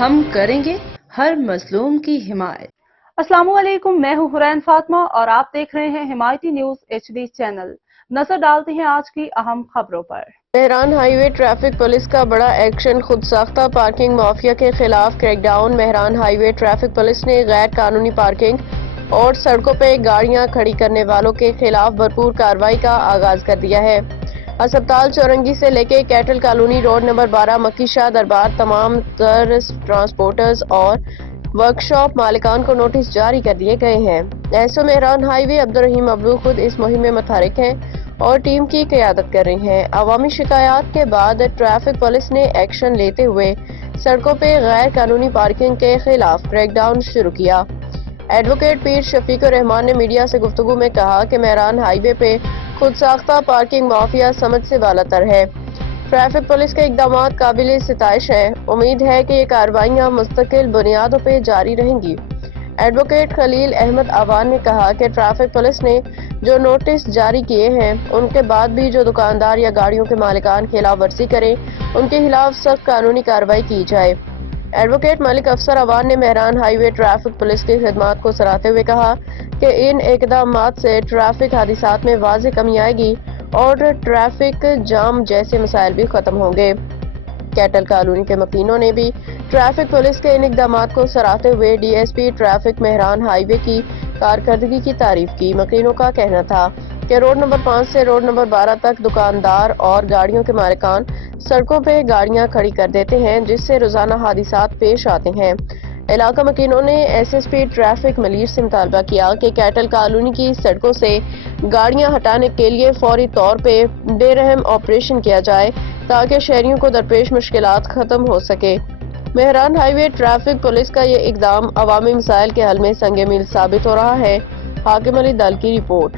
ہم کریں گے ہر مظلوم کی حمایت۔ السلام علیکم، میں ہوں حرین فاطمہ اور آپ دیکھ رہے ہیں حمایتی نیوز HD چینل۔ نظر ڈالتے ہیں آج کی اہم خبروں پر۔ Mehran highway traffic police کا بڑا ایکشن، خود ساختہ پارکنگ مافیا کے خلاف crackdown. Mehran highway traffic police نے غیر قانونی پارکنگ اور سڑکوں پہ گاڑیاں کھڑی کرنے والوں کے خلاف بھرپور کارروائی کا آغاز کر دیا ہے۔ ہسپتال چورنگی سے لے کے کیٹل کالونی روڈ نمبر 12 مکی شاہ دربار تمام تر ٹرانسپورٹرز اور ورکشاپ مالکان کو نوٹس جاری کر دیے گئے ہیں۔ ایسو مہران ہائی وے عبدالرحیم ابلو خود اس مہم میں متحرک ہیں اور ٹیم کی قیادت کر رہی ہیں۔ عوامی شکایات کے بعد ٹریفک پولیس نے ایکشن لیتے ہوئے سڑکوں پہ غیر قانونی پارکنگ کے خلاف کریک ڈاؤن شروع کیا۔ ایڈوکیٹ پیر شفیق الرحمان نے میڈیا سے گفتگو میں کہا کہ مہران ہائی وے پہ خود ساختہ پارکنگ مافیا سمجھ سے بالاتر ہے۔ ٹریفک پولیس کے اقدامات قابل ستائش ہیں۔ امید ہے کہ یہ کارروائیاں مستقل بنیادوں پہ جاری رہیں گی۔ ایڈوکیٹ خلیل احمد آوان نے کہا کہ ٹریفک پولیس نے جو نوٹس جاری کیے ہیں ان کے بعد بھی جو دکاندار یا گاڑیوں کے مالکان خلاف ورزی کریں ان کے خلاف سخت قانونی کارروائی کی جائے۔ ایڈوکیٹ ملک افسر آوان نے Mehran highway traffic police کی خدمات کو سراہتے ہوئے کہا کہ ان اقدامات سے ٹریفک حادثات میں واضح کمی آئے گی اور ٹریفک جام جیسے مسائل بھی ختم ہوں گے۔ کیٹل کالونی کے مکینوں نے بھی ٹریفک پولیس کے ان اقدامات کو سراہتے ہوئے D S P traffic Mehran highway کی کارکردگی کی تعریف کی۔ مکینوں کا کہنا تھا کہ روڈ نمبر 5 سے روڈ نمبر 12 تک دکاندار اور گاڑیوں کے مالکان سڑکوں پہ گاڑیاں کھڑی کر دیتے ہیں جس سے روزانہ حادثات پیش آتے ہیں۔ علاقہ مکینوں نے S S P traffic Malir سے مطالبہ کیا کہ کیٹل کالونی کی سڑکوں سے گاڑیاں ہٹانے کے لیے فوری طور پہ بے رحم آپریشن کیا جائے تاکہ شہریوں کو درپیش مشکلات ختم ہو سکے۔ Mehran highway traffic police کا یہ اقدام عوامی مسائل کے حل میں سنگ میل ثابت ہو رہا ہے۔ حاکم علی دل کی رپورٹ۔